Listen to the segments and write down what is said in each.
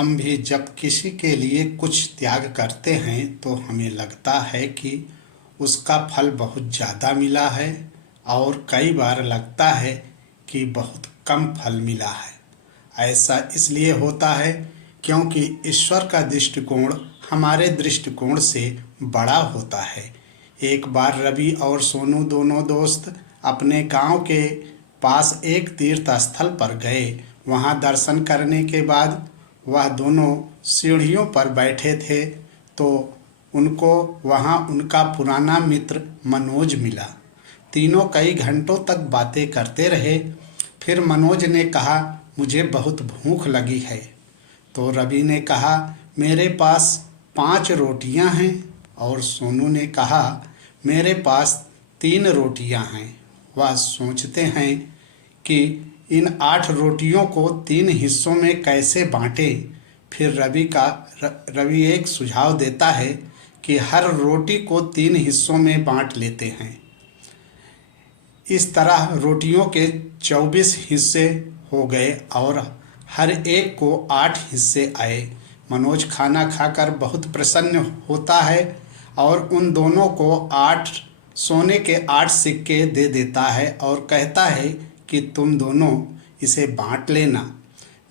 हम भी जब किसी के लिए कुछ त्याग करते हैं तो हमें लगता है कि उसका फल बहुत ज़्यादा मिला है और कई बार लगता है कि बहुत कम फल मिला है। ऐसा इसलिए होता है क्योंकि ईश्वर का दृष्टिकोण हमारे दृष्टिकोण से बड़ा होता है। एक बार रवि और सोनू दोनों दोस्त अपने गांव के पास एक तीर्थ स्थल पर गए। वहां दर्शन करने के बाद वह दोनों सीढ़ियों पर बैठे थे तो उनको वहां उनका पुराना मित्र मनोज मिला। तीनों कई घंटों तक बातें करते रहे। फिर मनोज ने कहा, मुझे बहुत भूख लगी है। तो रवि ने कहा, मेरे पास 5 रोटियां हैं। और सोनू ने कहा, मेरे पास 3 रोटियां हैं। वह सोचते हैं कि इन 8 रोटियों को 3 हिस्सों में कैसे बांटें। फिर रवि एक सुझाव देता है कि हर रोटी को 3 हिस्सों में बांट लेते हैं। इस तरह रोटियों के 24 हिस्से हो गए और हर एक को 8 हिस्से आए। मनोज खाना खाकर बहुत प्रसन्न होता है और उन दोनों को 8 सोने के 8 सिक्के दे देता है और कहता है कि तुम दोनों इसे बांट लेना।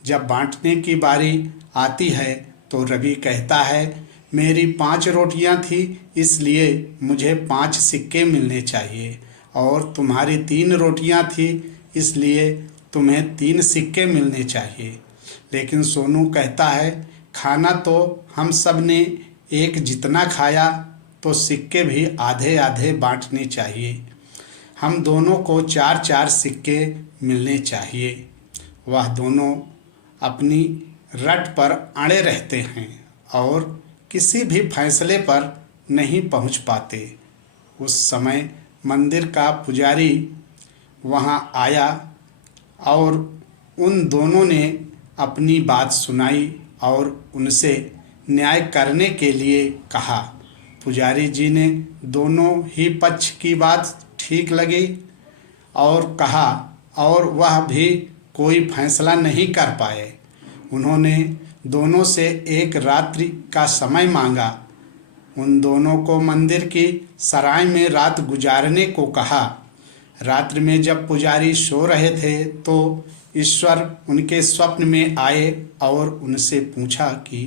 जब बांटने की बारी आती है तो रवि कहता है, मेरी 5 रोटियां थी इसलिए मुझे 5 सिक्के मिलने चाहिए और तुम्हारी 3 रोटियां थी इसलिए तुम्हें 3 सिक्के मिलने चाहिए। लेकिन सोनू कहता है, खाना तो हम सब ने एक जितना खाया तो सिक्के भी आधे आधे बांटने चाहिए। हम दोनों को 4-4 सिक्के मिलने चाहिए। वह दोनों अपनी रट पर अड़े रहते हैं और किसी भी फैसले पर नहीं पहुंच पाते। उस समय मंदिर का पुजारी वहां आया और उन दोनों ने अपनी बात सुनाई और उनसे न्याय करने के लिए कहा। पुजारी जी ने दोनों ही पक्ष की बात ठीक लगी और कहा और वह भी कोई फैसला नहीं कर पाए। उन्होंने दोनों से एक रात्रि का समय मांगा। उन दोनों को मंदिर की सराय में रात गुजारने को कहा। रात्रि में जब पुजारी सो रहे थे तो ईश्वर उनके स्वप्न में आए और उनसे पूछा कि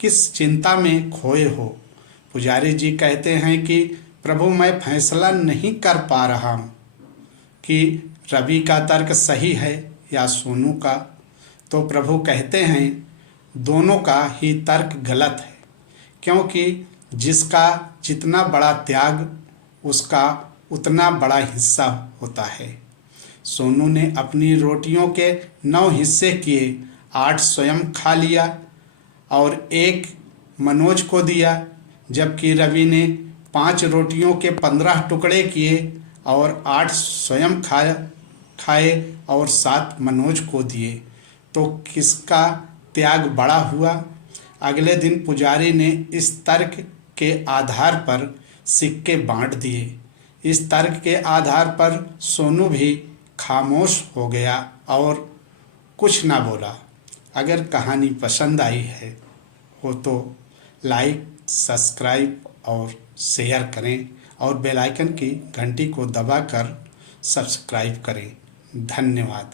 किस चिंता में खोए हो। पुजारी जी कहते हैं कि प्रभु, मैं फैसला नहीं कर पा रहा हूँ कि रवि का तर्क सही है या सोनू का। तो प्रभु कहते हैं, दोनों का ही तर्क गलत है, क्योंकि जिसका जितना बड़ा त्याग उसका उतना बड़ा हिस्सा होता है। सोनू ने अपनी रोटियों के 9 हिस्से किए, 8 स्वयं खा लिया और 1 मनोज को दिया, जबकि रवि ने 5 रोटियों के 15 टुकड़े किए और 8 स्वयं खाए और 7 मनोज को दिए। तो किसका त्याग बड़ा हुआ? अगले दिन पुजारी ने इस तर्क के आधार पर सिक्के बांट दिए। इस तर्क के आधार पर सोनू भी खामोश हो गया और कुछ ना बोला। अगर कहानी पसंद आई हो तो लाइक, सब्सक्राइब और शेयर करें और बेल आइकन की घंटी को दबाकर सब्सक्राइब करें। धन्यवाद।